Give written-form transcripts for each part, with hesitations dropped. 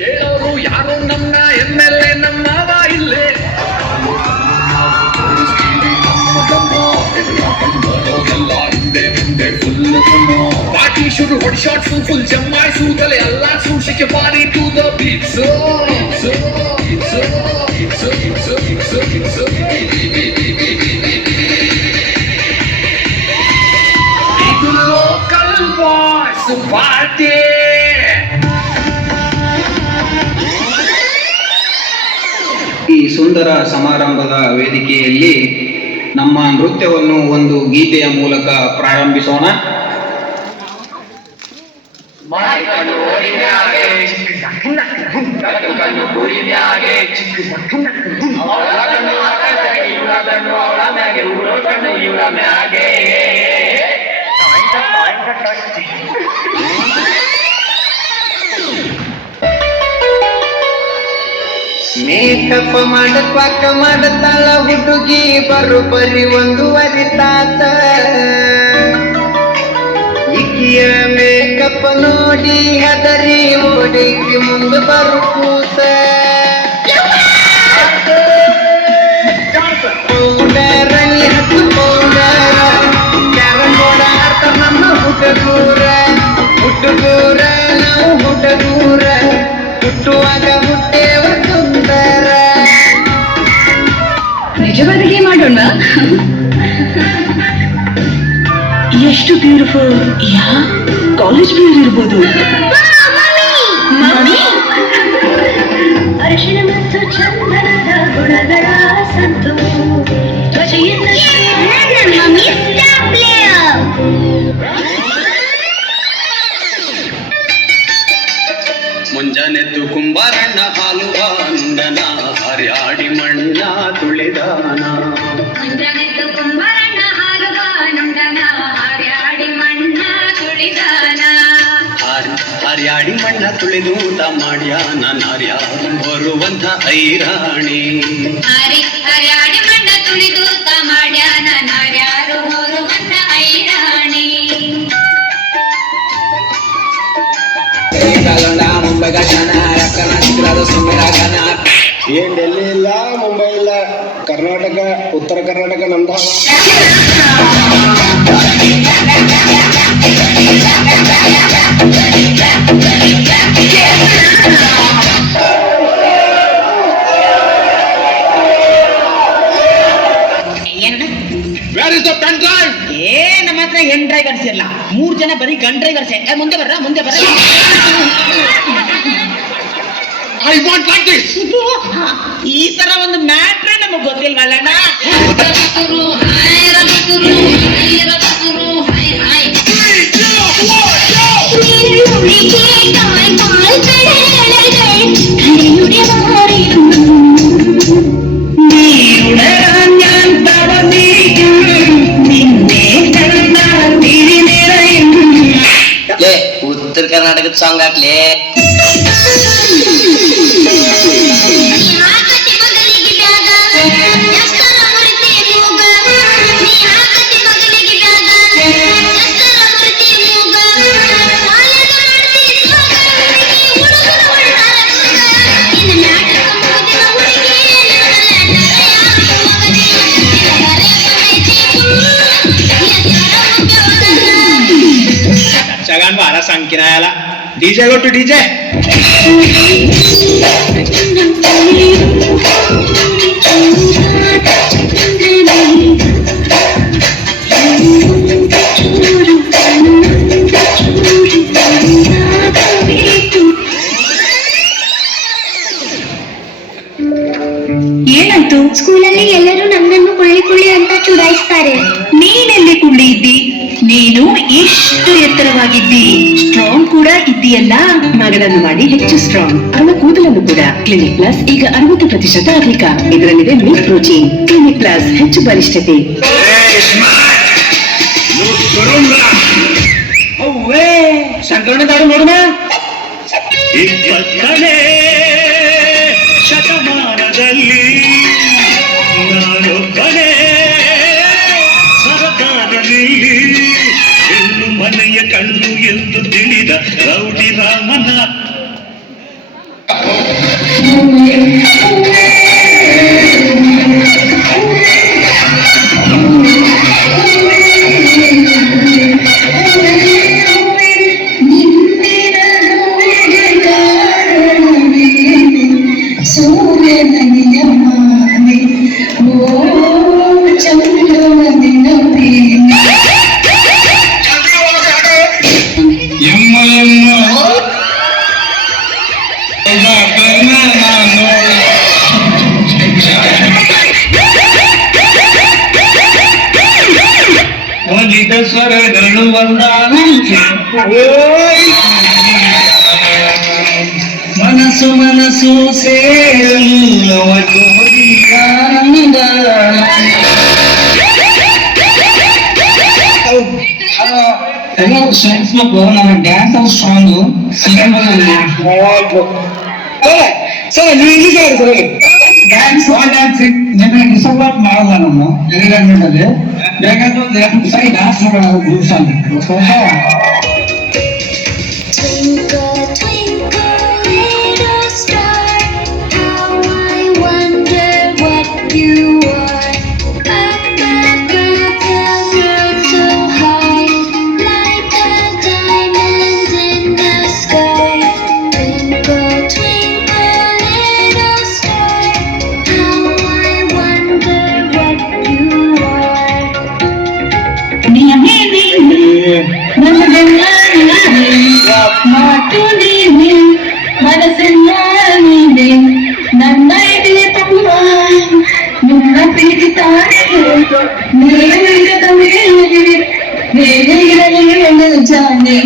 ಕೇಳೋರು ಯಾರು ನಮ್ಮ MLA ನಮ್ಮ ಇಲ್ಲೇ ಪಾರ್ಟಿ ಶುರು ಹೊಡಿ ಶಾಟ್ಸು ಫುಲ್ ಜಮಾಯಿಸು ತಲೆ ಅಲ್ಲಾಡ್ಸು ಶಿಕೆ ಪಾರಿ ಟು ದ ಬೀಟ್ಸ್ ಇದು ಲೋಕಲ್ ಬಾಯ್ಸ್ ಪಾರ್ಟಿ. ಈ ಸುಂದರ ಸಮಾರಂಭದ ವೇದಿಕೆಯಲ್ಲಿ ನಮ್ಮ ನೃತ್ಯವನ್ನು ಒಂದು ಗೀತೆಯ ಮೂಲಕ ಪ್ರಾರಂಭಿಸೋಣ. ಮೇಕಪ್ ಮಾಡಕ್ವಾಕ ಮಾಡತಾಳ ಹುಡುಗಿ ಬರೋಬ್ಬರಿ 1.5 ತಾಸ. ಇಕ್ಕಿಯ ಮೇಕಪ್ ನೋಡಿ ಹದರಿ ಓಡಿಕ್ಕಿ ಮುಂದೆ ಬರು ಕೂಸ. ಪೌಡರನಿ ಹತ್ತು ಪೌಡರ ಕ್ಯಾರಂ ಬೋರ್ಡ್ ಆಡ್ತಾರ ನಮ್ಮ ಹುಡುಗೂರ ನಾವು ಹುಡುಗೂರ ಹುಟ್ಟುವಾಗ ಹುಟ್ಟೇವ ಸುಂದರ. ನಿಜವಾಗಲೇ ಮಾಡೋಣ. ಎಷ್ಟು ಬ್ಯೂಟಿಫುಲ್. ಯಾ ಕಾಲೇಜ್ ಬ್ಯೂರ್ ಇರ್ಬೋದು. ಅರಿಶಿನ ಮತ್ತು ಚಂದನದ ಗುಣಗಳ ಸಂತು ತ್ವಚೆಯಿಂದ ಮುಂಜಾನೆದ್ದು ಕುಂಬಾರಣ್ಣ ಹಾಲುವ ನುಂಡನ ಹರ್ಯಾಡಿ ಮಣ್ಣ ತುಳಿದಾನ. ಮುಂಜಾನೆದ್ದು ಕುಂಬಾರಣ್ಣ ಹಾಲುವ ನುಂಡನ ಹರ್ಯಾಡಿ ಮಣ್ಣ ತುಳಿದಾನ. ಹರ್ಯಾಡಿ ಮಣ್ಣ ತುಳಿದು ಊಟ ಮಾಡ್ಯಾನ ನಾರ್ಯಾರು ಬರುವಂತ ಐರಾಣಿ. ಹರ್ಯಾಡಿ ಮಣ್ಣ ತುಳಿದು ಊಟ ಮಾಡ್ಯಾನ ನಾರ್ಯಾರು ಬರುವಂತ ಐರಾಣಿ. ಏನ್ ಡೆಲ್ಲಿ ಇಲ್ಲ, ಮುಂಬೈ ಇಲ್ಲ, ಕರ್ನಾಟಕ, ಉತ್ತರ ಕರ್ನಾಟಕ ನಮ್ದು. ನಮ್ಮ ಹತ್ರ ಹೆಣ್ ಡ್ರೈವರ್ಸ್ ಇಲ್ಲ, 3 ಜನ ಬರೀ ಗಂಡ್ ಡ್ರೈವರ್ಸ್. ಮುಂದೆ ಬರ್ರ. ಈ ತರ ಒಂದು ಮ್ಯಾಟ್ರೇ ನಮಗ್ ಗೊತ್ತಿಲ್ವಲ್ಲಣ್ಣ. ಉತ್ತರ ಕರ್ನಾಟಕದ ಸಾಂಗ್ ಹಾಕ್ಲಿ. बारा सांग की नायाला डीजे गो टू डीजे. ಏನಾಯ್ತು? ಸ್ಕೂಲಲ್ಲಿ ಎಲ್ಲರೂ ನನ್ನನ್ನು ಕುಳ್ಳಿ ಅಂತ ಚುಡಾಯಿಸ್ತಾರೆ. ನೀನೆಲ್ಲಿ ಕುಳ್ಳಿ ಇದ್ದಿ? ನೀನು ಎಷ್ಟು ಎತ್ತರವಾಗಿದ್ದಿ, ಸ್ಟ್ರಾಂಗ್ ಕೂಡ ಇದ್ದೀಯಲ್ಲ. ಮಗಳನ್ನು ಮಾಡಿ ಹೆಚ್ಚು ಸ್ಟ್ರಾಂಗ್. ಅವಳ ಕೂದಲನ್ನು ಕೂಡ. ಕ್ಲಿನಿಕ್ ಪ್ಲಸ್ ಈಗ 60% ಅಧಿಕ. ಇದರಲ್ಲಿದೆ ಮಿಲ್ಕ್ ಪ್ರೋಟೀನ್. ಕ್ಲಿನಿಕ್ ಪ್ಲಸ್ ಹೆಚ್ಚು ಬಲಿಷ್ಠತೆ. ಸಂಕಲನದಾರು ನೋಡೋಣ. 20ನೇ ಶತಮಾನದಲ್ಲಿ ನಾನೊಬ್ಬನೇ ಸರಕಾರದಲ್ಲಿ ಹೆಣ್ಣು ಮನೆಯ ಕಣ್ಣು ಎಂದು ತಿಳಿದ ರೌಡಿ ರಾಮನ ಸ್ವರಗಳು ಬಂದಾಗ ಮನಸ್ಸು ಮನಸ್ಸು ಸೇರಲು ಆನಂದ. ಎಲ್ಲ ಸ್ಟ್ರೆಂಗ್ಸ್ ಬೇಕು, ನನಗೆ ಡ್ಯಾನ್ಸ್ ಅಲ್ಲಿ ಸ್ಟ್ರಾಂಗು. ಸರ್ ನೀವು ಇಂಗ್ಲೀಷ್ ಆಡಿ ಸರ್. ಡ್ಯಾನ್ಸ್ ನಿಮಗೆ ಡಿಸಪಾಯಿಂಟ್ ಮಾಡಲ್ಲ ನಮ್ಮ ಎಂಟರ್ಟೈನ್ಮೆಂಟ್ ಅಲ್ಲಿ. ಬೇಕಾದ್ರೆ ಒಂದು 2 ಸರಿ ಡ್ಯಾನ್ಸ್ ಮಾಡೋಣ group song. Twinkle, twinkle, little star, how I wonder what you are. Up above the world so high, like a diamond in the sky. Twinkle, twinkle, little star, how I wonder what you are. ಮಾತು ನೀನೆ, ಮನಸ್ಸೆಲ್ಲ ನೀನೆ, ನನ್ನ ಇದೆಯ ತುಂಬ ನಿನ್ನ ಪ್ರೀತಿ ತಾನೇ. ನೀರಿಲ್ಲದ ಮೇಲೆ ಬೇರೆ ಇರಲಿ ಜಾನೆ.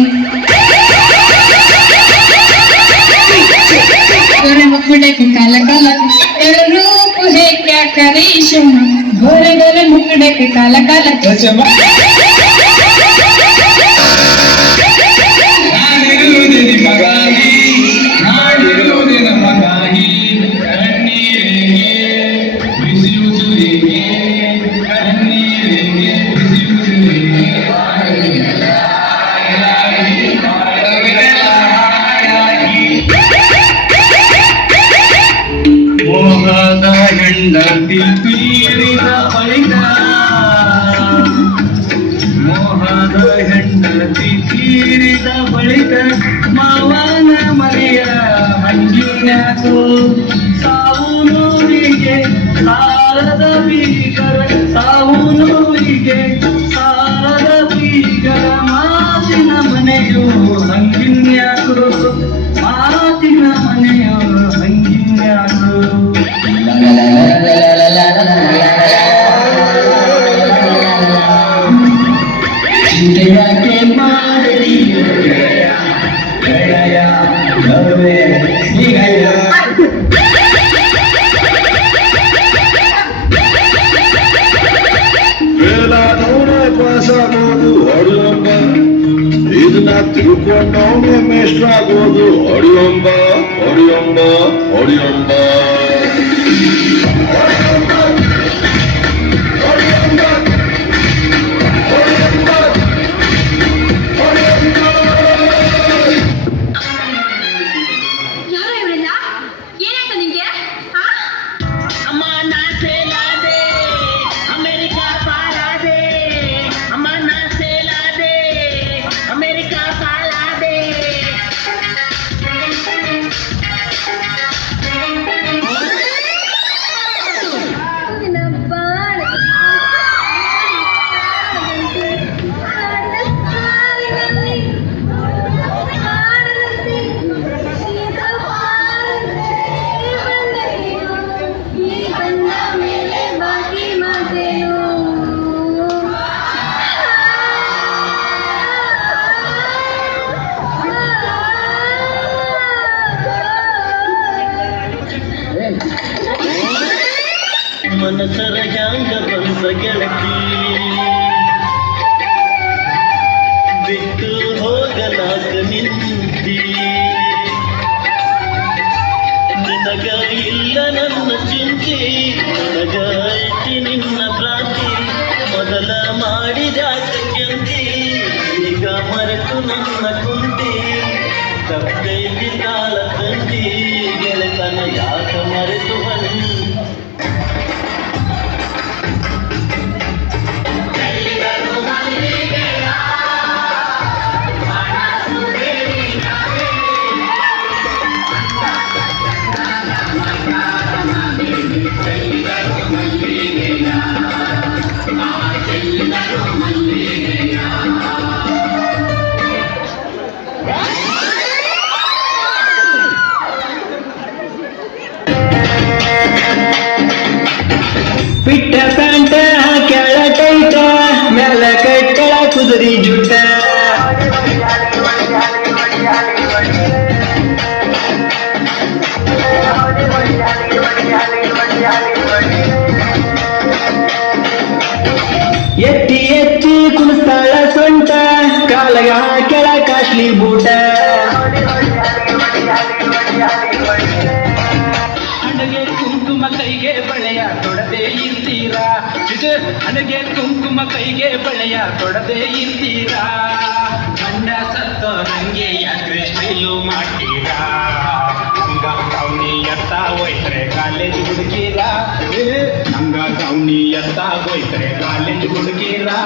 गोरे मुकुटे को काला काला, तेरा रूप है क्या करिश्मा. गोरे गोरे मुकुटे को काला काला. ಮೋಹದ ಹೆಂಡತಿ ತೀರಿದ ಬಳಿಕ, ಮೋಹದ ಹೆಂಡತಿ ತೀರಿದ ಬಳಿಕ ಮಾವನ ಮನೆಯ ಹಂಗಿನ್ಯಾತು. ಸಾವು ನೋವಿಗೆ ಸಾರದ ಬೀಗರ, ಸಾವು ನೋವಿಗೆ ಸಾರದ ಬೀಗರ ಮಾತಿನ ಮನೆಯು ಹಂಗಿನ್ಯಾತು. ಮಾತಿನ ಮನೆಯು ಹಂಗಿನ್ಯಾತು. ಚಿಂತೆಯಾಕೆ ಮಾಡಿ ಗೆಳೆಯ ನಡುವೆ ಸ್ನೇಹಯ. ಬೇಲಾದವನೇ ಪಾಸಾಗೋದು ಹೊಡೆಯೊಂಬ, ಇದನ್ನ ತಿಳ್ಕೊಂಡವನೇ ಮೇಷ್ಟ್ರಾಗೋದು ಹೊಡೆಯೊಂಬ ಹೊಡೆಯೊಂಬ ಹೊಡೆಯೊಂಬ. ಯಾರೋ ಇವರೆಲ್ಲ? ಏನಾಯ್ತು ನಿಂಗೆ? ಅಮ್ಮ ನಾ ಸೇಲಾದೆ, ಅಮೆರಿಕ ಪಾಲಾದೆ. ಅಮ್ಮ ನಾ ಸೇಲಾದೆ, ಅಮೆರಿಕ ಪಾಲಾದೆ. ಮನಸರ ಹ್ಯಾಂಗ ಬಂದ ಗೆಳತಿ, ಬಿಟ್ಟು ಹೋಗಲಾಗ ನಿಂತಿ. ನಿನಗ ಇಲ್ಲ ನನ್ನ ಚಿಂತೆ, ನನಗ ಐತಿ ನಿನ್ನ ಭ್ರಾಂತಿ. ಮೊದಲ ಮಾಡಿದ ಕೆಂತಿ, ಈಗ ಮರೆತು ನನ್ನ ಕುಂತಿ. ತಪ್ಪೈತಿ ಕಾಲ ತಂದಿ, ಗೆಳೆತನ ಯಾಕ ಪಿಟ್ಟ ಪ್ಯಾಂಟ ಕೆಳ ಟೈಟ ಮೆಲ್ಲ ಕಟ್ಟಳ ಕುದುರಿ ಜುಟ್ಟ ಎತ್ತಿ ಎತ್ತಿ ಕುಣಿಸ್ತಾಳ ಸೊಂಟ ಕಾಲಗ ಕೆಳ ಕಾಶ್ಲಿ ಬೂಟ ಹಣಗೆ ಕುಂಕುಮ ಕೈಗೆ ಬಳೆಯ ತೊಡದೆ ಇರ್ತೀರಾ ಹಣಗೆ ಕುಂಕುಮ ಕೈಗೆ ಬಳೆಯ ತೊಡದೆ ಇರ್ತೀರಾ ಗಂಡ ಸತ್ತೋ ನಂಗೆ ಯಾಕ್ರೆ ಸ್ಟೈಲು ಮಾಡ್ತೀರಾ ಹಂಗ ಗೌನಿ ಎತ್ತ ಹೋಯ್ತ್ರೆ ಕಾಲೇಜ್ ಹುಡುಗಿರಾ ಹಂಗ ಗೌನಿ ಎತ್ತ ಹೋಯ್ತ್ರೆ ಕಾಲೇಜ್ ಹುಡುಗಿರಾ